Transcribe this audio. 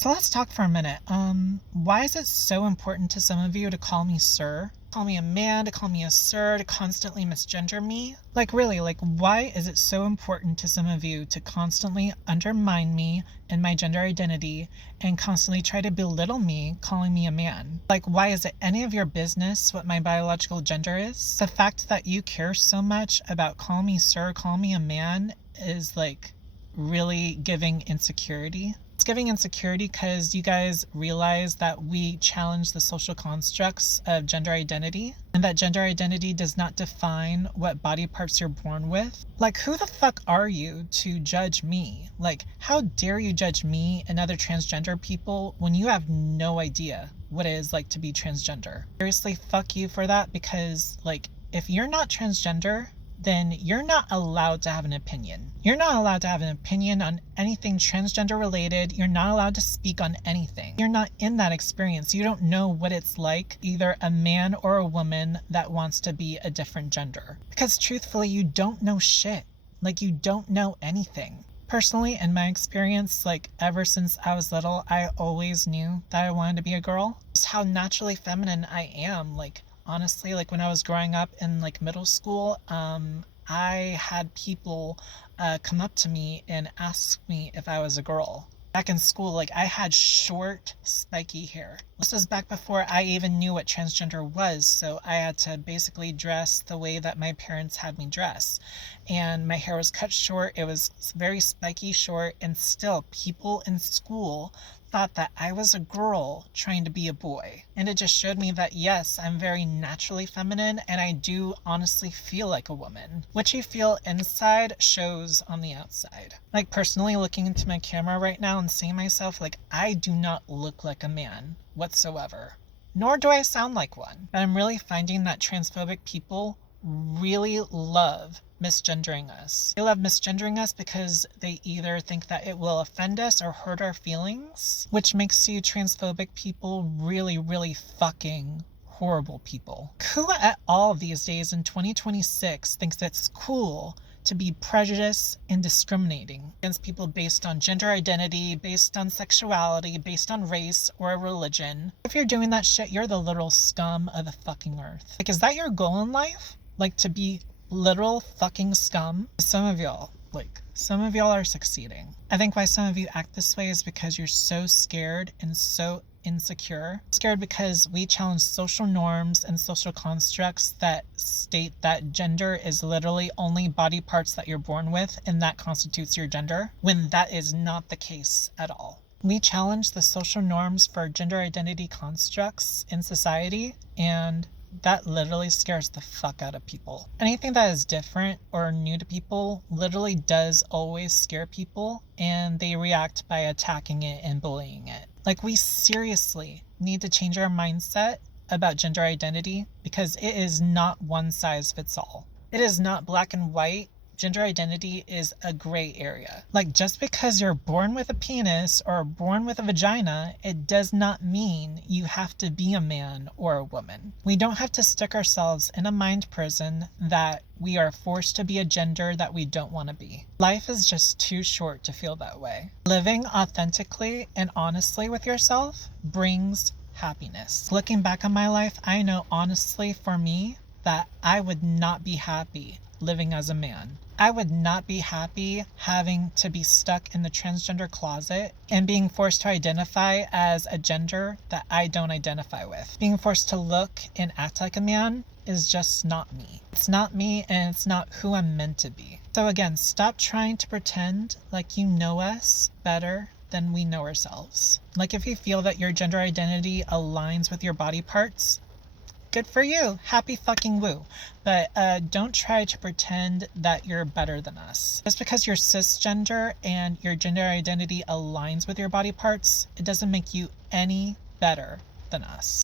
So let's talk for a minute. Why is it so important to some of you to call me sir? Call me a man, to call me a sir, to constantly misgender me? Like really, why is it so important to some of you to constantly undermine me and my gender identity and constantly try to belittle me, calling me a man? Like, why is it any of your business what my biological gender is? The fact that you care so much about call me sir, call me a man is really giving insecurity. It's giving insecurity because you guys realize that we challenge the social constructs of gender identity and that gender identity does not define what body parts you're born with. Like, who the fuck are you to judge me? Like, how dare you judge me and other transgender people when you have no idea what it is like to be transgender? Seriously, fuck you for that, because if you're not transgender, then you're not allowed to have an opinion. You're not allowed to have an opinion on anything transgender related. You're not allowed to speak on anything. You're not in that experience. You don't know what it's like, either a man or a woman that wants to be a different gender. Because truthfully, you don't know shit. You don't know anything. Personally, in my experience, ever since I was little, I always knew that I wanted to be a girl. Just how naturally feminine I am. Honestly, when I was growing up in middle school, I had people come up to me and ask me if I was a girl. Back in school, I had short, spiky hair. This was back before I even knew what transgender was, so I had to basically dress the way that my parents had me dress. And my hair was cut short, it was very spiky short, and still people in school thought that I was a girl trying to be a boy. And it just showed me that yes, I'm very naturally feminine and I do honestly feel like a woman. What you feel inside shows on the outside. Personally, looking into my camera right now and seeing myself, I do not look like a man whatsoever. Nor do I sound like one. But I'm really finding that transphobic people really love misgendering us. They love misgendering us because they either think that it will offend us or hurt our feelings, which makes you transphobic people really, really fucking horrible people. Who at all these days in 2026 thinks it's cool to be prejudiced and discriminating against people based on gender identity, based on sexuality, based on race or religion? If you're doing that shit, you're the literal scum of the fucking earth. Is that your goal in life? To be literal fucking scum? Some of y'all are succeeding. I think why some of you act this way is because you're so scared and so insecure. Scared because we challenge social norms and social constructs that state that gender is literally only body parts that you're born with and that constitutes your gender, when that is not the case at all. We challenge the social norms for gender identity constructs in society, and that literally scares the fuck out of people. Anything that is different or new to people literally does always scare people, and they react by attacking it and bullying it. We seriously need to change our mindset about gender identity, because it is not one size fits all. It is not black and white. Gender identity is a gray area. Just because you're born with a penis or born with a vagina, it does not mean you have to be a man or a woman. We don't have to stick ourselves in a mind prison that we are forced to be a gender that we don't want to be. Life is just too short to feel that way. Living authentically and honestly with yourself brings happiness. Looking back on my life, I know honestly for me that I would not be happy living as a man. I would not be happy having to be stuck in the transgender closet and being forced to identify as a gender that I don't identify with. Being forced to look and act like a man is just not me. It's not me, and it's not who I'm meant to be. So again, stop trying to pretend like you know us better than we know ourselves. If you feel that your gender identity aligns with your body parts, good for you. Happy fucking woo. But don't try to pretend that you're better than us. Just because you're cisgender and your gender identity aligns with your body parts, it doesn't make you any better than us.